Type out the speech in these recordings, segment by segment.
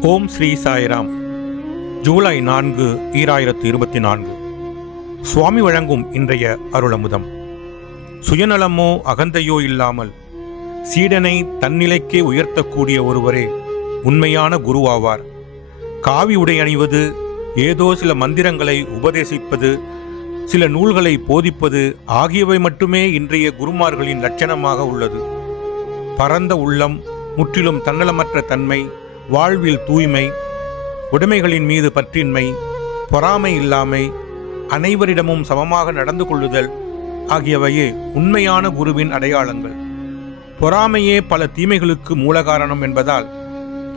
ஓம் ஸ்ரீ சாய்ராம். ஜூலை 4, 2024. சுவாமி வழங்கும் இன்றைய அருளமுதம். சுயநலமோ அகந்தையோ இல்லாமல் சீடனை தன்னிலைக்கே உயர்த்தக்கூடிய ஒருவரே உண்மையான குருவாவார். காவி உடை அணிவது, ஏதோ சில மந்திரங்களை உபதேசிப்பது, சில நூல்களை போதிப்பது ஆகியவை மட்டுமே இன்றைய குருமார்களின் லட்சணமாக உள்ளது. பரந்த உள்ளம், முற்றிலும் தன்னலமற்ற தன்மை, வாழ்வில் தூய்மை, உடைமைகளின் மீது பற்றின்மை, பொறாமை இல்லாமை, அனைவரிடமும் சமமாக நடந்து கொள்ளுதல் ஆகியவையே உண்மையான குருவின் அடையாளங்கள். பொறாமையே பல தீமைகளுக்கு மூல காரணம் என்பதால்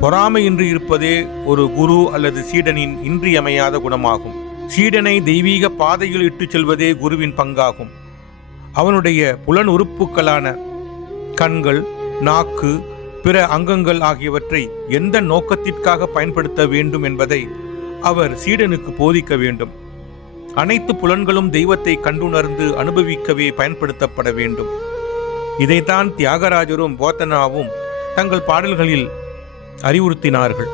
பொறாமையின்றி இருப்பதே ஒரு குரு அல்லது சீடனின் இன்றியமையாத குணமாகும். சீடனை தெய்வீக பாதையில் இட்டுச் செல்வதே குருவின் பங்காகும். அவனுடைய புலன் உறுப்புகளான கண்கள், நாக்கு, பிற அங்கங்கள் ஆகியவற்றை எந்த நோக்கத்திற்காக பயன்படுத்த வேண்டும் என்பதை அவர் சீடனுக்கு போதிக்க வேண்டும். அனைத்து புலன்களும் தெய்வத்தை கண்டுணர்ந்து அனுபவிக்கவே பயன்படுத்தப்பட வேண்டும். இதைத்தான் தியாகராஜரும் போத்தனாவும் தங்கள் பாடல்களில் அறிவுறுத்தினார்கள்.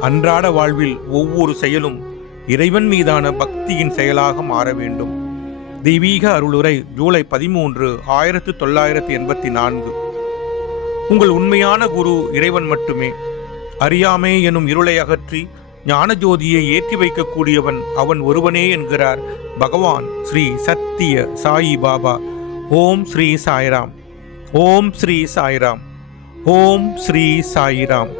அன்றாட வாழ்வில் ஒவ்வொரு செயலும் இறைவன் மீதான பக்தியின் செயலாக மாற வேண்டும். தெய்வீக அருளுரை, ஜூலை 13, 1984. உங்கள் உண்மையான குரு இறைவன் மட்டுமே. அறியாமை எனும் இருளை அகற்றி ஞான ஜோதியை ஏற்றி வைக்கக்கூடியவன் அவன் ஒருவனே என்கிறார் பகவான் ஸ்ரீ சத்திய சாயி பாபா. ஓம் ஸ்ரீ சாய்ராம். ஓம் ஸ்ரீ சாய்ராம். ஓம் ஸ்ரீ சாய்ராம்.